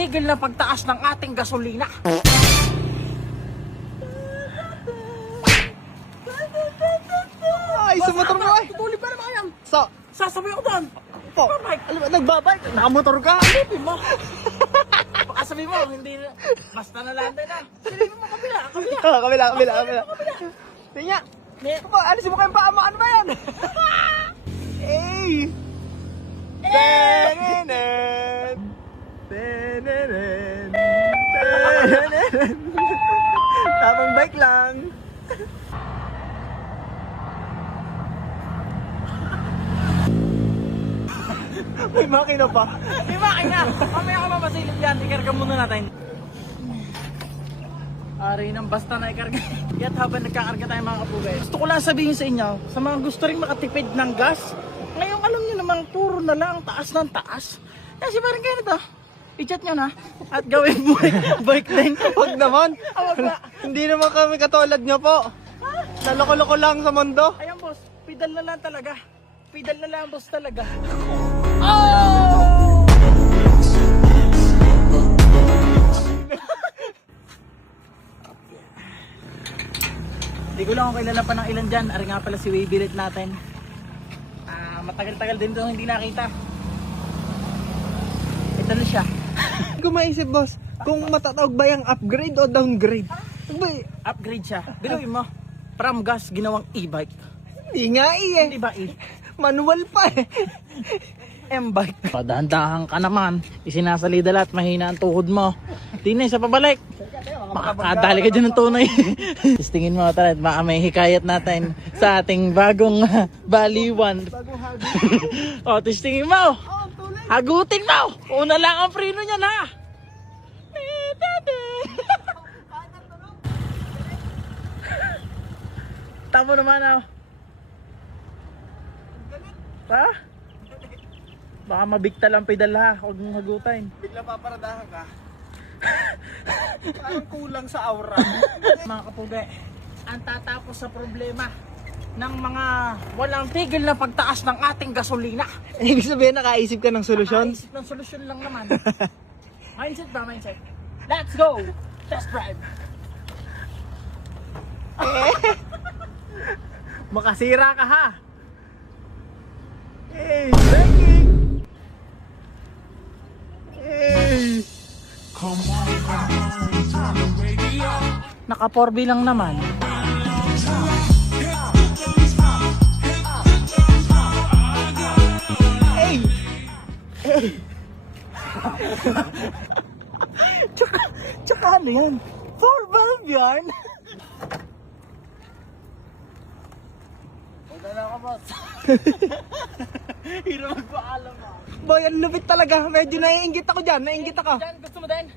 tigil na pagtaas ng ating gasolina. Ay, sa motor mo ay. Tutuloy pa naman yan. Sasabi ako doon. Po, alam mo, nagbabike. Nakamotor ka. Silipin mo. Baka sabi mo, hindi na. Basta nalandai na. Silipin mo kabila. Kabila. Tingnan. Alisin mo kayong paa mo. Ano ba yan? Hey! Tenenen! Tenenen! Tenenen! Tapang bike lang. May makina pa. May makina. Mamaya ka mamasilip yan. Ikarga muna natin. Ari nang basta na ikarga. Kaya't habang nagkakarga tayo mga kapugay, gusto ko lang sabihin sa inyo, sa mga gusto rin makatipid ng gas, ngayon alam nyo namang puro na lang taas ng taas. Kasi parang kayo nito, i-chat nyo na at gawin mo bike lane. Huwag naman. Awag na. Hindi naman kami katulad nyo po. Naloko-loko lang sa mundo. Ayan boss, pedal na lang talaga. Pedal na lang boss talaga. Oh! Hindi ko lang kung kilala pa ng ilan dyan. Ari nga pala si Waybillet natin. Matagal-tagal din ito hindi nakita. Ito na siya. Hindi ko maisip, boss, kung matatawag ba yung upgrade o downgrade? Upgrade siya. Biluin mo. From gas, ginawang e-bike. Hindi nga eh. Hindi ba e? Manual pa eh. M-bike. Padahan-dahan ka naman. Isinasalida lahat, mahina ang tuhod mo. Di na, isa pabalik. Makakadali ka dyan ng tunay. Tingin mo tayo, baka may hikayat natin sa ating bagong baliwan. O, tingin mo. Hagutin mo. Una lang ang preno niyan ha. Tamo naman ako. Ha? Baka mabigta lang pedal ha. Huwag mong hagutin. Bigla paparadahan ka. Parang kulang sa aura. Mga kapugay, ang tatapos sa problema ng mga walang tigil na pagtaas ng ating gasolina. Ibig sabihin, nakaisip ka ng solusyon? Nakaisip ng solusyon lang naman. Mindset ba? Mindset. Let's go! Test drive! Makasira ka ha. Hey, braking! Hey! Naka 4B lang naman. Hey! Hey! Tsaka ano yan? 4 valve yan? Huwag na ako boss. Hiro magpaalam mo. Boy, ang lupit talaga. Medyo naiinggit ako dyan. Naiinggit ako. Diyan, gusto mo din?